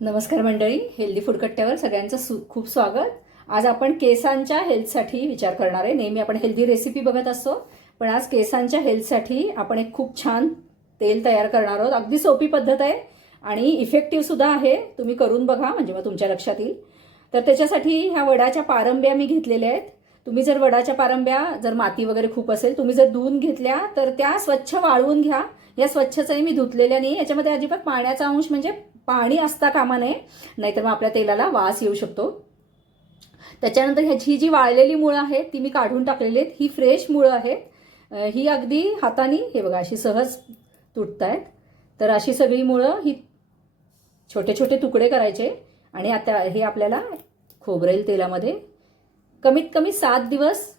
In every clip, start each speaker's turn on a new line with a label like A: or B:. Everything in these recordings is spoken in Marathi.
A: नमस्कार मंडळी हेल्दी फूड कट्ट्यावर सगळ्यांचं सु खूप स्वागत. आज आपण केसांच्या हेल्थसाठी विचार करणार आहे. नेहमी आपण हेल्दी रेसिपी बघत असतो पण आज केसांच्या हेल्थसाठी आपण एक खूप छान तेल तयार करणार आहोत. अगदी सोपी पद्धत आहे आणि इफेक्टिव्ह सुद्धा आहे. तुम्ही करून बघा म्हणजे मग तुमच्या लक्षात येईल. तर त्याच्यासाठी ह्या वडाच्या पारंब्या मी घेतलेल्या आहेत. तुम्ही जर वडाच्या पारंब्या जर माती वगैरे खूप असेल तुम्ही जर धुवून घेतल्या तर त्या स्वच्छ वाळवून घ्या. या स्वच्छचाही मी धुतलेल्या नाही याच्यामध्ये अजिबात पाण्याचा अंश म्हणजे पाणी असता कामा नये नाहीतर मग आपल्या तेलाला वास येऊ शकतो. त्याच्यानंतर ह्याची ही जी वाळलेली मुळं आहेत ती मी काढून टाकलेली आहेत. ही फ्रेश मुळं आहेत. ही अगदी हाताने हे बघा अशी सहज तुटत आहेत तर अशी सगळी मुळं ही छोटे छोटे तुकडे करायचे आणि आता हे आपल्याला खोबरेल तेलामध्ये कमीत कमी सात दिवस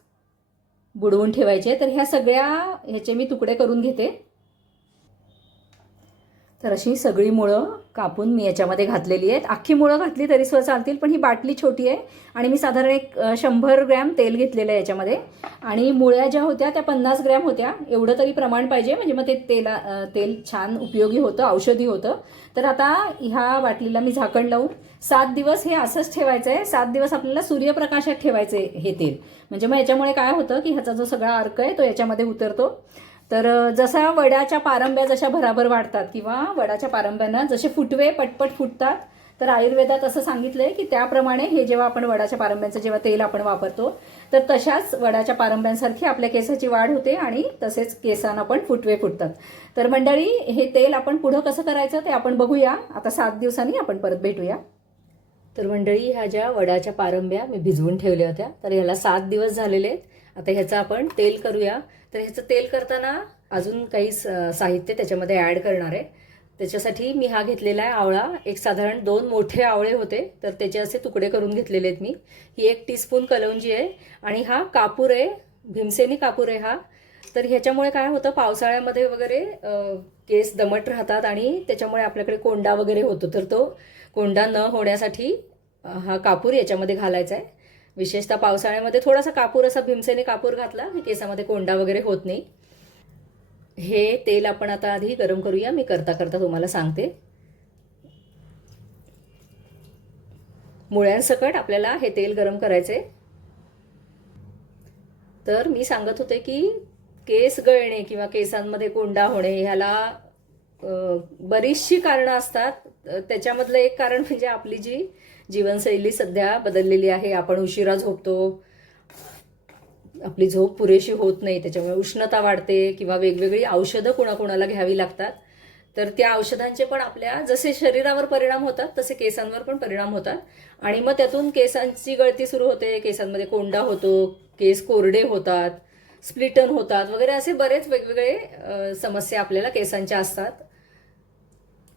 A: बुडवून ठेवायचे. तर ह्या सगळ्या ह्याचे मी तुकडे करून घेते. तर अशी सगळी मुळं कापून मी याच्यामध्ये घातलेली आहेत. अख्खी मुळं घातली तरी सुद्धा चालतील पण ही बाटली छोटी आहे आणि मी साधारण एक शंभर ग्रॅम तेल घेतलेलं आहे याच्यामध्ये. आणि मुळ्या ज्या होत्या त्या पन्नास ग्रॅम होत्या. एवढं तरी प्रमाण पाहिजे म्हणजे मग ते तेला तेल छान उपयोगी होतं औषधी होतं. तर आता ह्या बाटलीला मी झाकण लावून सात दिवस हे असंच ठेवायचं आहे. सात दिवस आपल्याला सूर्यप्रकाशात ठेवायचं आहे हे तेल. म्हणजे मग याच्यामुळे काय होतं की ह्याचा जो सगळा अर्क आहे तो याच्यामध्ये उतरतो. तर जसा वड्याच्या पारंब्या जशा भराभर वाढतात किंवा वडाच्या पारंब्यांना जसे फुटवे पटपट फुटतात तर आयुर्वेदात असं सांगितलंय की त्याप्रमाणे हे जेव्हा आपण वडाच्या पारंब्यांचं जेव्हा तेल आपण वापरतो तर तशाच वडाच्या पारंब्यांसारखी आपल्या केसाची वाढ होते आणि तसेच केसांना पण फुटवे फुटतात. तर मंडळी हे तेल आपण पुढं कसं करायचं ते आपण बघूया. आता सात दिवसांनी आपण परत भेटूया. तर मंडळी ह्या ज्या वडाच्या पारंब्या मी भिजवून ठेवल्या होत्या तर ह्याला सात दिवस झालेले आहेत. आता ह्याचं आपण तेल करूया. तर ह्याचं तेल करताना अजून काही स- साहित्य त्याच्यामध्ये ॲड करणार आहे. त्याच्यासाठी मी हा घेतलेला आहे आवळा. एक साधारण दोन मोठे आवळे होते. तर त्याचे असे तुकडे करून घेतलेले आहेत मी. ही एक टीस्पून कलौंजी आहे आणि हा कापूर आहे. भीमसेनी कापूर आहे हा. तर ह्याच्यामुळे काय होतं पावसाळ्यामध्ये वगैरे केस दमट राहतात आणि त्याच्यामुळे आपल्याकडे कोंडा वगैरे होतो. तर तो कोंडा न होण्यासाठी हा कापूर याच्यामध्ये घालायचा आहे. विशेषतः पावसाळ्यामध्ये थोडासा कापूर असा भीमसेने कापूर घातला की केसामध्ये कोंडा वगैरे होत नाही. हे तेल आपण आता आधी गरम करूया. मी करता करता तुम्हाला सांगते. मुळ्यांसकट आपल्याला हे तेल गरम करायचे. तर मी सांगत होते की केस गळणे किंवा केसांमध्ये कोंडा होणे ह्याला बरीचशी कारणं असतात. त्याच्यामधलं एक कारण म्हणजे आपली जी जीवनशैली सध्या बदललेली आहे आपण उशिरा झोपतो आपली झोप पुरेशी होत नाही त्याच्यामुळे उष्णता वाढते किंवा वेगवेगळी औषधं कोणाकोणाला घ्यावी लागतात तर त्या औषधांचे पण आपल्या जसे शरीरावर परिणाम होतात तसे केसांवर पण परिणाम होतात. आणि मग त्यातून केसांची गळती सुरू होते केसांमध्ये कोंडा होतो केस कोरडे होतात स्प्लिटन होतात वगैरे असे बरेच वेगवेगळे समस्या आपल्याला केसांच्या असतात.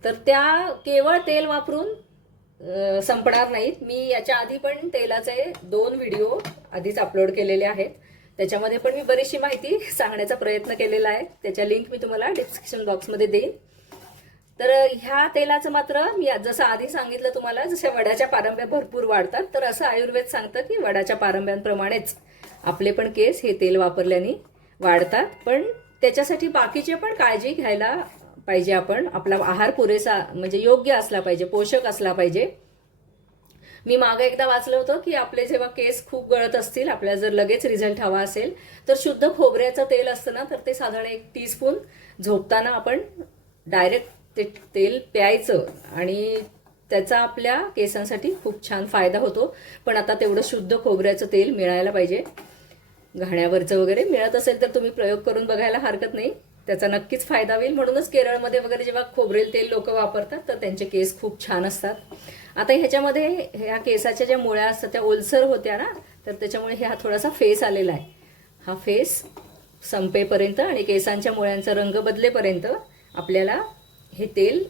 A: तर त्या केवळ तेल वापरून संपणार नाहीत. मी याच्या आधी पण तेलाचे दोन व्हिडिओ आधीच अपलोड केलेले आहेत. त्याच्यामध्ये पण मी बरीचशी माहिती सांगण्याचा प्रयत्न केलेला आहे. त्याच्या लिंक मी तुम्हाला डिस्क्रिप्शन बॉक्समध्ये देईन. तर ह्या तेलाचं मात्र मी जसं आधी सांगितलं तुम्हाला जशा वड्याच्या पारंब्या भरपूर वाढतात तर असं आयुर्वेद सांगतं की वडाच्या पारंब्यांप्रमाणेच आपले पण केस हे तेल वापरल्याने वाढतात. पण त्याच्यासाठी बाकीचे पण काळजी घ्यायला पाहिजे आपण. आपला आहार पुरेसा म्हणजे योग्य असला पाहिजे पोषक असला पाहिजे. मी मागं एकदा वाचलं होतं की आपले जेव्हा केस खूप गळत असतील आपल्याला जर लगेच रिझल्ट हवा असेल तर शुद्ध खोबऱ्याचं तेल असतं ना तर ते साधारण एक टीस्पून झोपताना आपण डायरेक्ट ते तेल प्यायचं आणि त्याचा आपल्या केसांसाठी खूप छान फायदा होतो. पण आता तेवढं शुद्ध खोबऱ्याचं तेल मिळायला पाहिजे. घाण्यावरचं वगैरे मिळत असेल तर तुम्ही प्रयोग करून बघायला हरकत नाही. त्याचा नक्कीच फायदा होईल. म्हणूनच केरळमध्ये वगैरे जेव्हा खोबरेल तेल लोक वापरतात तर त्यांचे केस खूप छान असतात. आता ह्याच्यामध्ये ह्या केसाच्या ज्या मुळ्या असतात त्या ओलसर होत्या ना तर त्याच्यामुळे हा थोडासा फेस आलेला आहे. हा फेस संपेपर्यंत आणि केसांच्या मुळ्यांचा रंग बदलेपर्यंत आपल्याला हे तेल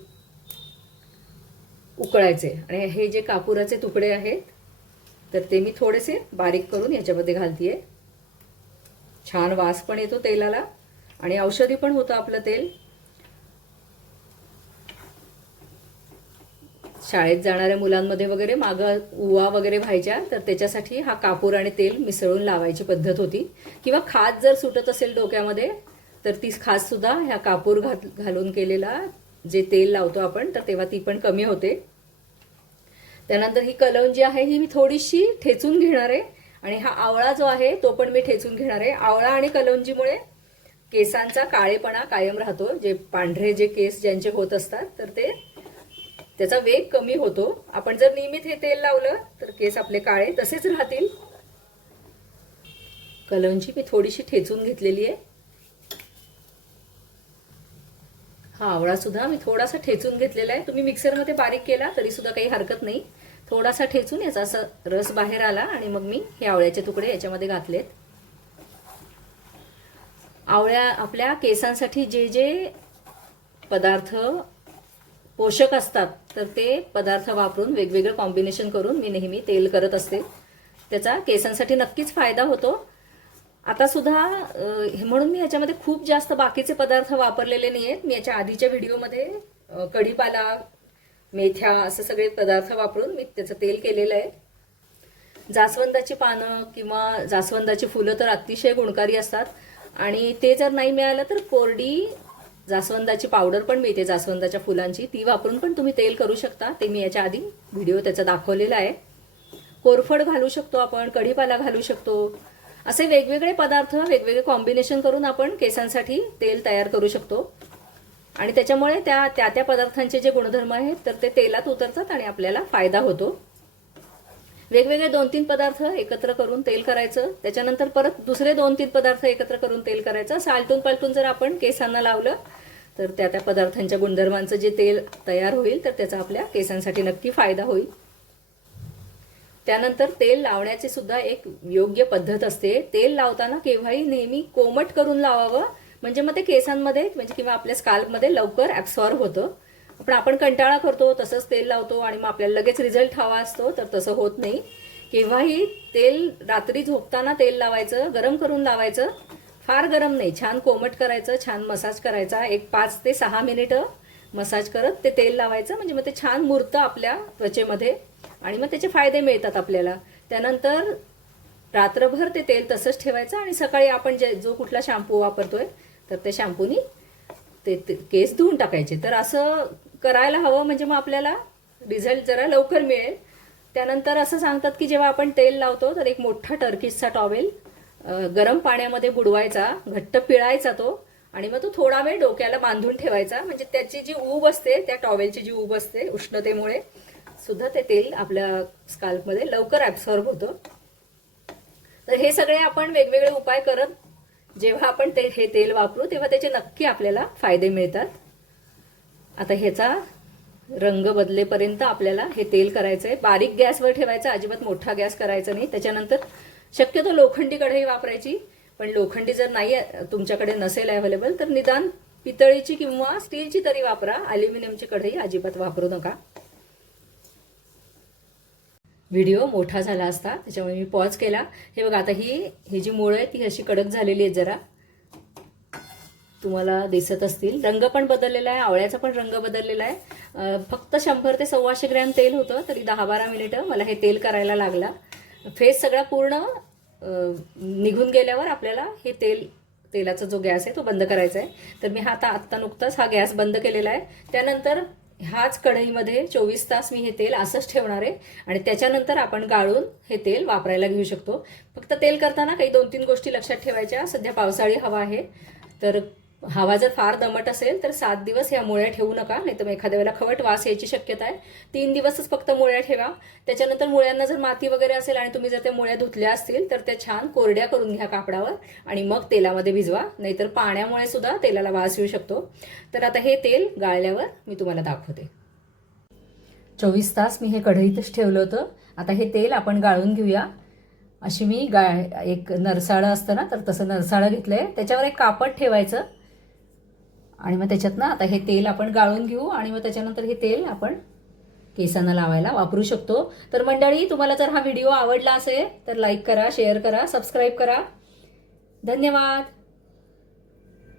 A: उकळायचे आणि हे जे कापुराचे तुकडे आहेत तर ते मी थोडेसे बारीक करून याच्यामध्ये घालतीये. छान वास पण येतो तेलाला. आणि औषधी पण होतं आपलं तेल. शाळेत जाणाऱ्या मुलांमध्ये वगैरे मागं उवा वगैरे व्हायच्या तर त्याच्यासाठी हा कापूर आणि तेल मिसळून लावायची पद्धत होती. किंवा खाज जर सुटत असेल डोक्यामध्ये तर ती खाज सुद्धा ह्या कापूर घात घालून केलेला जे तेल लावतो आपण तर तेव्हा ती पण कमी होते. त्यानंतर ही कलौंजी आहे ही मी थोडीशी ठेचून घेणार आहे. आणि हा आवळा जो आहे तो पण मी ठेचून घेणार आहे. आवळा आणि कलौंजीमुळे केसांचा काळेपणा कायम राहतो. जे पांढरे जे केस ज्यांचे होत असतात तर ते त्याचा वेग कमी होतो. आपण जर नियमित हे तेल लावलं तर केस आपले काळे तसेच राहतील. कलौंजी मी थोडीशी ठेचून घेतलेली आहे. हा आवळा सुद्धा मी थोडासा ठेचून घेतलेला आहे. तुम्ही मिक्सरमध्ये बारीक केला तरी सुद्धा काही हरकत नाही. थोडासा ठेचून याचा असा रस बाहेर आला आणि मग मी हे आवळ्याचे तुकडे याच्यामध्ये घातलेत. आवळ्या आपल्या केसांसाठी जे जे पदार्थ पोषक असतात तर ते पदार्थ वापरून वेगवेगळं कॉम्बिनेशन करून मी नेहमी तेल करत असते. त्याचा केसांसाठी नक्कीच फायदा होतो. आता सुद्धा हे म्हणून मी ह्याच्यामध्ये खूप जास्त बाकीचे पदार्थ वापरलेले नाही आहेत मी याच्या आधीच्या व्हिडिओमध्ये कढीपाला मेथ्या असं सगळे पदार्थ वापरून मी त्याचं तेल केलेलं आहे. जास्वंदाची पानं किंवा जास्वंदाची फुलं तर अतिशय गुणकारी असतात. आणि ते जर नाही मिळालं तर कोरडी जास्वंदाची पावडर पण मिळते जास्वंदाच्या फुलांची. ती वापरून पण तुम्ही तेल करू शकता. ते मी याच्या आधी व्हिडिओ त्याचा दाखवलेला आहे. कोरफड घालू शकतो आपण कढीपाला घालू शकतो. असे वेगवेगळे पदार्थ वेगवेगळे कॉम्बिनेशन करून आपण केसांसाठी तेल तयार करू शकतो. आणि त्याच्यामुळे त्या त्या त्या पदार्थांचे जे गुणधर्म आहेत तर ते तेलात उतरतात आणि आपल्याला फायदा होतो. वेगवेगळे दोन तीन पदार्थ एकत्र करून तेल करायचं. त्याच्यानंतर परत दुसरे दोन तीन पदार्थ एकत्र करून तेल करायचं. सालटून पालटून जर आपण केसांना लावलं तर त्या त्या पदार्थांच्या गुणधर्मांचं जे तेल तयार होईल तर त्याचा आपल्या केसांसाठी नक्की फायदा होईल. त्यानंतर तेल लावण्याची सुद्धा एक योग्य पद्धत असते. तेल लावताना केव्हाही नेहमी कोमट करून लावावं. म्हणजे मग ते केसांमध्ये म्हणजे किंवा आपल्या स्काल्पमध्ये लवकर ॲब्सॉर्ब होतं. पण आपण कंटाळा करतो तसंच तेल लावतो आणि मग आपल्याला लगेच रिझल्ट हवा असतो तर तसं होत नाही. केव्हाही तेल रात्री झोपताना तेल लावायचं गरम करून लावायचं फार गरम नाही. छान कोमट करायचं छान मसाज करायचा. एक पाच ते सहा मिनिटं मसाज करत ते तेल लावायचं. म्हणजे मग ते छान मुरतं आपल्या त्वचेमध्ये आणि मग त्याचे फायदे मिळतात आपल्याला. त्यानंतर रात्रभर ते तेल तसंच ठेवायचं आणि सकाळी आपण जे जो कुठला शॅम्पू वापरतोय तर त्या शॅम्पूनी ते ते केस धुवून टाकायचे. तर असं करायला हवं म्हणजे मग आपल्याला रिझल्ट जरा लवकर मिळेल. त्यानंतर असं सांगतात की जेव्हा आपण तेल लावतो तर एक मोठा टर्किशचा टॉवेल गरम पाण्यामध्ये बुडवायचा घट्ट पिळायचा तो आणि मग तो थोडा वेळ डोक्याला बांधून ठेवायचा. म्हणजे त्याची जी ऊब असते त्या टॉवेलची जी ऊब असते उष्णतेमुळे सुद्धा ते तेल आपल्या स्काल्पमध्ये लवकर ॲब्सॉर्ब होतं. तर हे सगळे आपण वेगवेगळे उपाय करत जेव्हा आपण ते हे तेल वापरू तेव्हा त्याचे नक्की आपल्याला फायदे मिळतात. आता ह्याचा रंग बदलेपर्यंत आपल्याला हे तेल करायचं आहे बारीक गॅसवर ठेवायचं अजिबात मोठा गॅस करायचा नाही. त्याच्यानंतर शक्यतो लोखंडी कढई वापरायची. पण लोखंडी जर नाही तुमच्याकडे नसेल अवेलेबल तर निदान पितळीची किंवा स्टीलची तरी वापरा. अल्युमिनियमची कढई अजिबात वापरू नका. व्हिडिओ मोठा झाला असता त्याच्यामुळे मी पॉज केला. हे बघा आता ही ही जी मुळं आहे ती अशी कडक झालेली आहे जरा. तुम्हाला दिसत असतील. रंग पण बदललेला आहे आवळ्याचा पण रंग बदललेला आहे. फक्त शंभर ते सव्वाशे ग्रॅम तेल होतं तरी दहा बारा मिनिटं मला हे तेल करायला लागला. फेस सगळा पूर्ण निघून गेल्यावर आपल्याला हे तेल तेलाचा जो गॅस आहे तो बंद करायचा आहे. तर मी हा आता आत्ता नुकताच हा गॅस बंद केलेला आहे. त्यानंतर ह्याच कढईमध्ये चोवीस तास मी हे तेल असंच ठेवणार आहे आणि त्याच्यानंतर आपण गाळून हे तेल वापरायला घेऊ शकतो. फक्त तेल करताना काही दोन तीन गोष्टी लक्षात ठेवायच्या. सध्या पावसाळी हवा आहे. तर हवा जर फार दमट असेल तर सात दिवस ह्या मुळ्या ठेवू नका नाही तर मग एखाद्या वेळेला खवट वास यायची शक्यता आहे. तीन दिवसच फक्त मुळ्या ठेवा. त्याच्यानंतर मुळ्यांना जर माती वगैरे असेल आणि तुम्ही जर त्या मुळ्या धुतल्या असतील तर त्या छान कोरड्या करून घ्या कापडावर आणि मग तेलामध्ये भिजवा. नाहीतर पाण्यामुळे सुद्धा तेलाला वास येऊ शकतो. तर आता हे तेल गाळल्यावर मी तुम्हाला दाखवते. चोवीस तास मी हे कढईतच ठेवलं होतं. आता हे तेल आपण गाळून घेऊया. अशी मी गा एक नरसाळं असतं ना तर तसं नरसाळं घेतलं आहे त्याच्यावर एक कापड ठेवायचं. आणि मग त्याच्यात ना आता हे तेल आपण गाळून घेऊ आणि मग त्याच्यानंतर हे तेल आपण केसांना लावायला वापरू शकतो. तर मंडळी तुम्हाला जर हा व्हिडिओ आवडला असेल तर लाईक करा शेअर करा सबस्क्राईब करा. धन्यवाद!